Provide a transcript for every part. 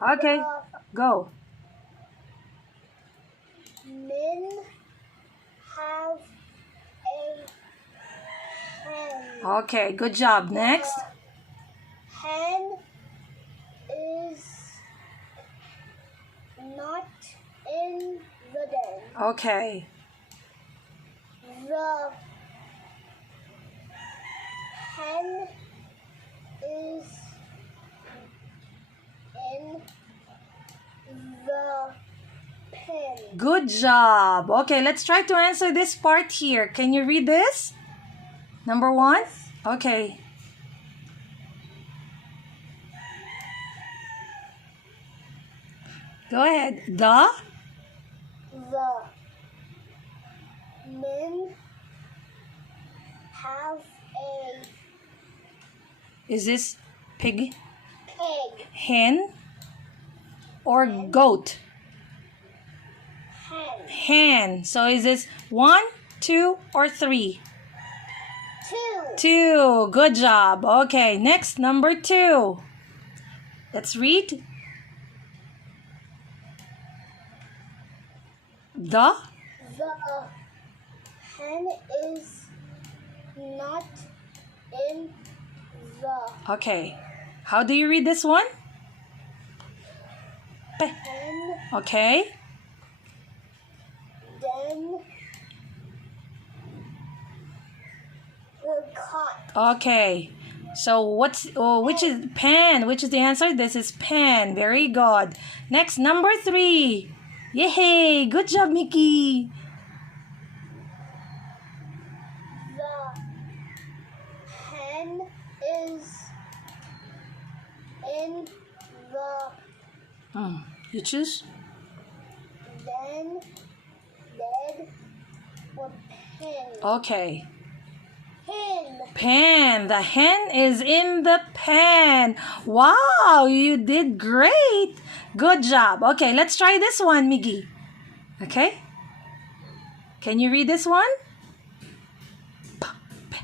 Okay, go. Men have a hen. Okay, good job. Next. Hen is not in the den. Okay. The hen is in the pen. Good job. Okay, let's try to answer this part here. Can you read this? Number 1? Okay. Go ahead. The Men have a is this pig, pig. hen, or goat? Hen. Hen. So is this 1, 2, or 3? 2. 2. Good job. Okay, next, number 2. Let's read. The hen is not in the Okay. How do you read this one? pen. Okay. Then the cot. Okay. So which is pen? Which is the answer? This is pen. Very good. Next, number 3. Yay! Good job, Mickey. The hen is in the You choose. then bed or pen. Okay. Hen. Pen. The hen is in the pen. Wow, you did great. Good job. Okay, let's try this one, Miggy. Okay? Can you read this one? Pet.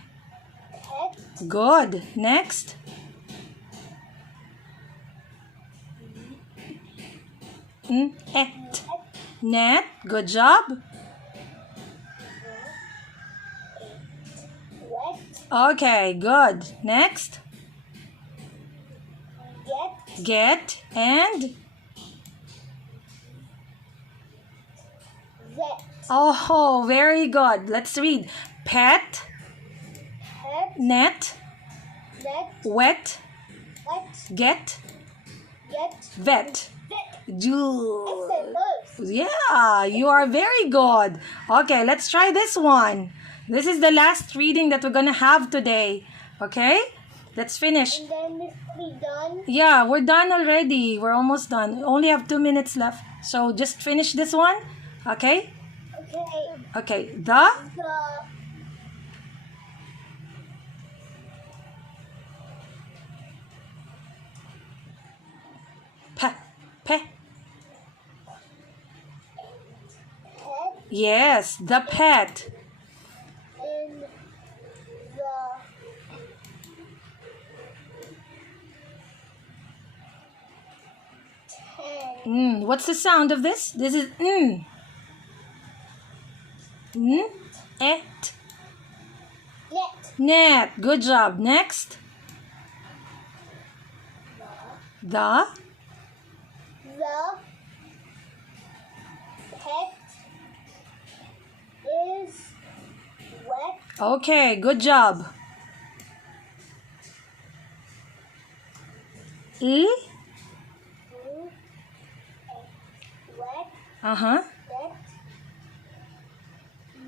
Good. Next. Et. Net. Good job. Wet. Okay, good. Next. Get. Get and Vet. oh, very good. Let's read. Pet, Pet. net, Net. wet, Wet. get, Get. vet. Vet. Good. First. Yeah, you are very good. Okay, let's try this one. This is the last reading that we're gonna have today. Okay? Let's finish. And then we done. Yeah, we're done already. We're almost done. We only have 2 minutes left. So just finish this one. Okay? Okay. Okay. The Pet. Pet. pet Yes, the pet. in the pen. What's the sound of this? This is et. Net. Net. Good job. Next. The. The pet is wet. Okay, good job. E. Wet. Uh-huh. Wet.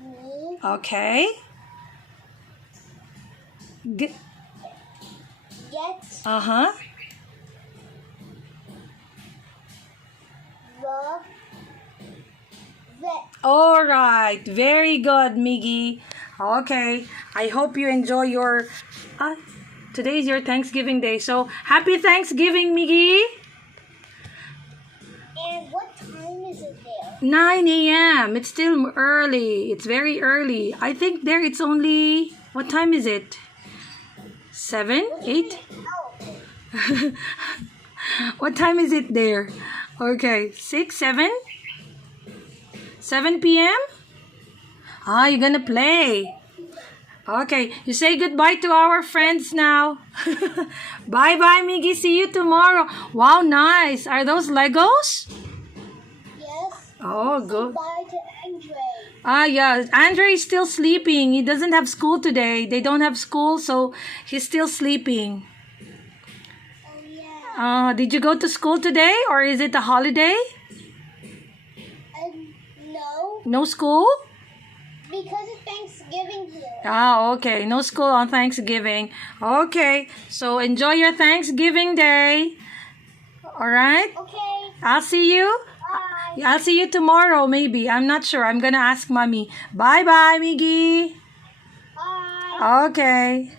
Me. Okay. G. Get. Uh-huh. The vet. All right. Very good, Miggy. Okay. I hope you enjoy your... today's your Thanksgiving Day. So, happy Thanksgiving, Miggy. And what time is it there? 9 a.m. It's still early. It's very early. I think there it's only... What time is it? 7? 8? Oh. What time is it there? Okay, 6, 7? 7 p.m.? Ah, you're gonna play. Okay, you say goodbye to our friends now. Bye-bye, Miggy. See you tomorrow. Wow, nice. Are those Legos? Yes. Oh, Say good. bye to Andre. Ah, yeah. Andre is still sleeping. He doesn't have school today. They don't have school, so he's still sleeping. Oh, yeah. Did you go to school today, or is it a holiday? No, No school? because it's Thanksgiving here. Ah, okay. No school on Thanksgiving. Okay. So enjoy your Thanksgiving day. All right? Okay, I'll see you. bye. I'll see you tomorrow, maybe. I'm not sure. I'm gonna ask mommy. Bye-bye, Miggy. Bye. Okay.